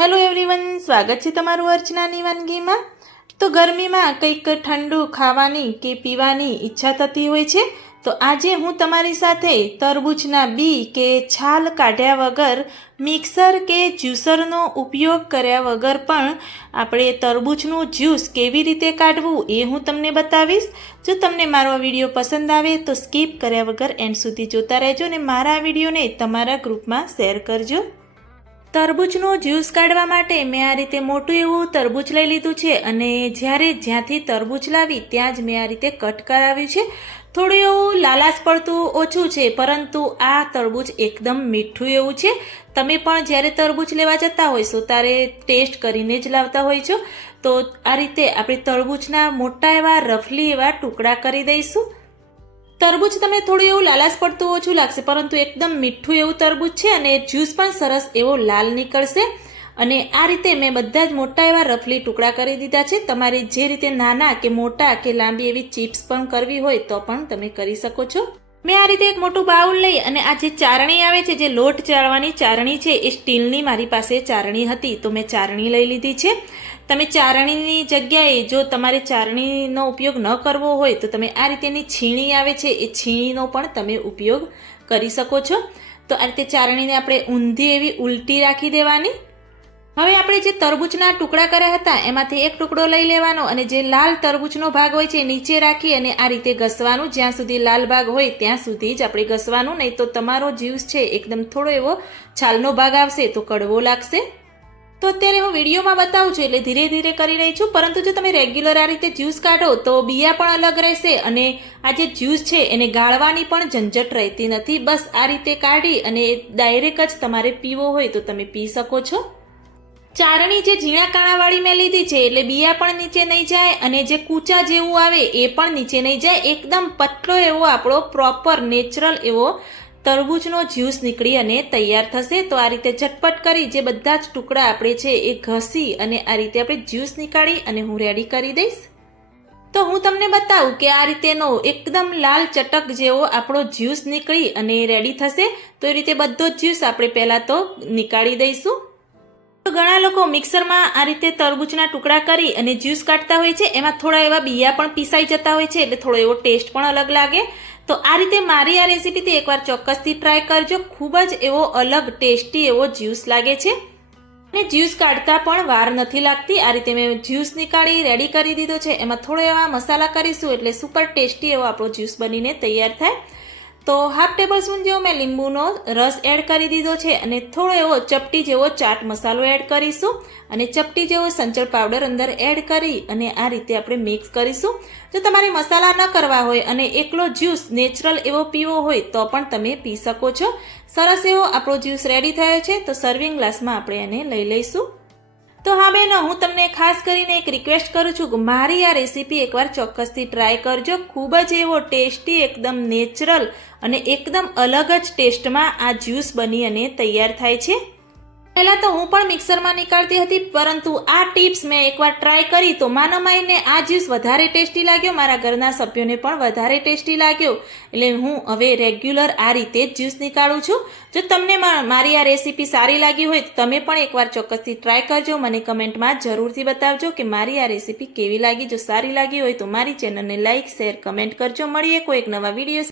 Hello everyone, સ્વાગત છે તમારું અર્ચનાની વાનગીમાં। તો ગરમીમાં કંઈક ઠંડુ ખાવાની કે પીવાની ઈચ્છા થતી હોય છે, તો આજે હું તમારી સાથે તરબૂચના બી કે છાલ કાઢ્યા વગર મિક્સર કે જ્યુસરનો ઉપયોગ કર્યા વગર પણ આપણે તરબૂચનું જ્યુસ કેવી રીતે કાઢવું એ હું તમને બતાવીશ। જો તમને મારો વિડીયો પસંદ આવે તો સ્કીપ કર્યા વગર એન્ડ સુધી જોતા રહેજો અને મારા વિડીયોને તમારા ગ્રુપમાં શેર કરજો। તરબૂચનું જ્યુસ કાઢવા માટે મેં આ રીતે મોટું એવું તરબૂચ લઈ લીધું છે અને જ્યાંથી તરબૂચ લાવી ત્યાં જ મેં આ રીતે કટ કરાવ્યું છે। થોડું એવું લાલાશ પડતું ઓછું છે, પરંતુ આ તરબૂચ એકદમ મીઠું એવું છે। તમે પણ જ્યારે તરબૂચ લેવા જતા હોઈશો ત્યારે ટેસ્ટ કરીને જ લાવતા હોય છો। તો આ રીતે આપણે તરબૂચના મોટા એવા રફલી એવા ટુકડા કરી દઈશું। તરબૂચ તમે થોડું એવું લાલાશ પડતું ઓછું લાગશે, પરંતુ એકદમ મીઠું એવું તરબૂચ છે અને જ્યુસ પણ સરસ એવો લાલ નીકળશે। અને આ રીતે મેં બધા જ મોટા એવા રફલી ટુકડા કરી દીધા છે। તમારે જે રીતે નાના કે મોટા કે લાંબી એવી ચિપ્સ પણ કરવી હોય તો પણ તમે કરી શકો છો। મેં આ રીતે એક મોટું બાઉલ લઈ અને આ જે ચારણી આવે છે, જે લોટ ચાળવાની ચારણી છે, એ સ્ટીલની મારી પાસે ચારણી હતી તો મેં ચારણી લઈ લીધી છે। તમે ચારણીની જગ્યાએ જો તમારે ચારણીનો ઉપયોગ ન કરવો હોય તો તમે આ રીતેની છીણી આવે છે, એ છીણીનો પણ તમે ઉપયોગ કરી શકો છો। તો આ રીતે ચારણીને આપણે ઊંધી એવી ઉલટી રાખી દેવાની। હવે આપણે જે તરબૂચના ટુકડા કર્યા હતા એમાંથી એક ટુકડો લઈ લેવાનો અને જે લાલ તરબૂચનો ભાગ હોય છે નીચે રાખી અને આ રીતે ઘસવાનું। જ્યાં સુધી લાલ ભાગ હોય ત્યાં સુધી જ આપણે ઘસવાનું, નહીં તો તમારો જ્યુસ છે એકદમ થોડો એવો છાલનો ભાગ આવશે તો કડવો લાગશે। તો અત્યારે હું વિડીયોમાં બતાવું છું એટલે ધીરે ધીરે કરી રહી છું, પરંતુ જો તમે રેગ્યુલર આ રીતે જ્યુસ કાઢો તો બિયા પણ અલગ રહેશે અને આ જે જ્યુસ છે એને ગાળવાની પણ ઝંઝટ રહેતી નથી। બસ આ રીતે કાઢી અને ડાયરેક્ટ જ તમારે પીવો હોય તો તમે પી શકો છો। ચારણી જે ઝીણા કાણાવાળી મેં લીધી છે એટલે બિયા પણ નીચે નહીં જાય અને જે કૂચા જેવું આવે એ પણ નીચે નહીં જાય। એકદમ પતલો એવો આપણો પ્રોપર નેચરલ એવો તરબૂચનો જ્યુસ નીકળી અને તૈયાર થશે। તો આ રીતે ઝટપટ કરી જે બધા જ ટુકડા આપણે છે એ ઘસી અને આ રીતે આપણે જ્યુસ નીકાળી અને હું રેડી કરી દઈશ। તો હું તમને બતાવું કે આ રીતેનો એકદમ લાલ ચટક જેવો આપણો જ્યુસ નીકળી અને રેડી થશે। તો એ રીતે બધો જ જ્યુસ આપણે પહેલાં તો નીકાળી દઈશું। તો ઘણા લોકો મિક્સરમાં આ રીતે તરબૂચના ટુકડા કરી અને જ્યુસ કાઢતા હોય છે, એમાં થોડા એવા બિયા પણ પીસાઈ જતા હોય છે એટલે થોડો એવો ટેસ્ટ પણ અલગ લાગે। તો આ રીતે મારી આ રેસીપીથી એકવાર ચોક્કસથી ટ્રાય કરજો, ખૂબ જ એવો અલગ ટેસ્ટી એવો જ્યુસ લાગે છે અને જ્યુસ કાઢતા પણ વાર નથી લાગતી। આ રીતે મેં જ્યુસ નીકાળી રેડી કરી દીધો છે, એમાં થોડો એવા મસાલા કરીશું એટલે સુપર ટેસ્ટી એવો આપણો જ્યુસ બનીને તૈયાર થાય। તો હાફ ટેબલ સ્પૂન જેવો મેં લીંબુનો રસ એડ કરી દીધો છે અને થોડો એવો ચપટી જેવો ચાટ મસાલો એડ કરીશું અને ચપટી જેવો સંચળ પાવડર અંદર એડ કરી અને આ રીતે આપણે મિક્સ કરીશું। જો તમારે મસાલા ન કરવા હોય અને એકલો જ્યુસ નેચરલ એવો પીવો હોય તો પણ તમે પી શકો છો। સરસ એવો આપણો જ્યુસ રેડી થયો છે, તો સર્વિંગ ગ્લાસમાં આપણે એને લઈ લઈશું। તો હા બહેનો, હું તમને ખાસ કરીને એક રિક્વેસ્ટ કરું છું કે મારી આ રેસીપી એકવાર ચોક્કસથી ટ્રાય કરજો। ખૂબ જ એવો ટેસ્ટી, એકદમ નેચરલ અને એકદમ અલગ જ ટેસ્ટમાં આ જ્યુસ બની અને તૈયાર થાય છે। પહેલાં તો હું પણ મિક્સરમાં નીકાળતી હતી, પરંતુ આ ટિપ્સ મેં એકવાર ટ્રાય કરી તો માનો માઈને આ જ્યુસ વધારે ટેસ્ટી લાગ્યો, મારા ઘરના સભ્યોને પણ વધારે ટેસ્ટી લાગ્યો, એટલે હું હવે રેગ્યુલર આ રીતે જ જ્યુસ નીકાળું છું। જો તમને મારી આ રેસીપી સારી લાગી હોય તો તમે પણ એકવાર ચોક્કસથી ટ્રાય કરજો। મને કમેન્ટમાં જરૂરથી બતાવજો કે મારી આ રેસીપી કેવી લાગી। જો સારી લાગી હોય તો મારી ચેનલને લાઇક, શેર, કમેન્ટ કરજો। મળીએ કોઈ એક નવા વિડીયો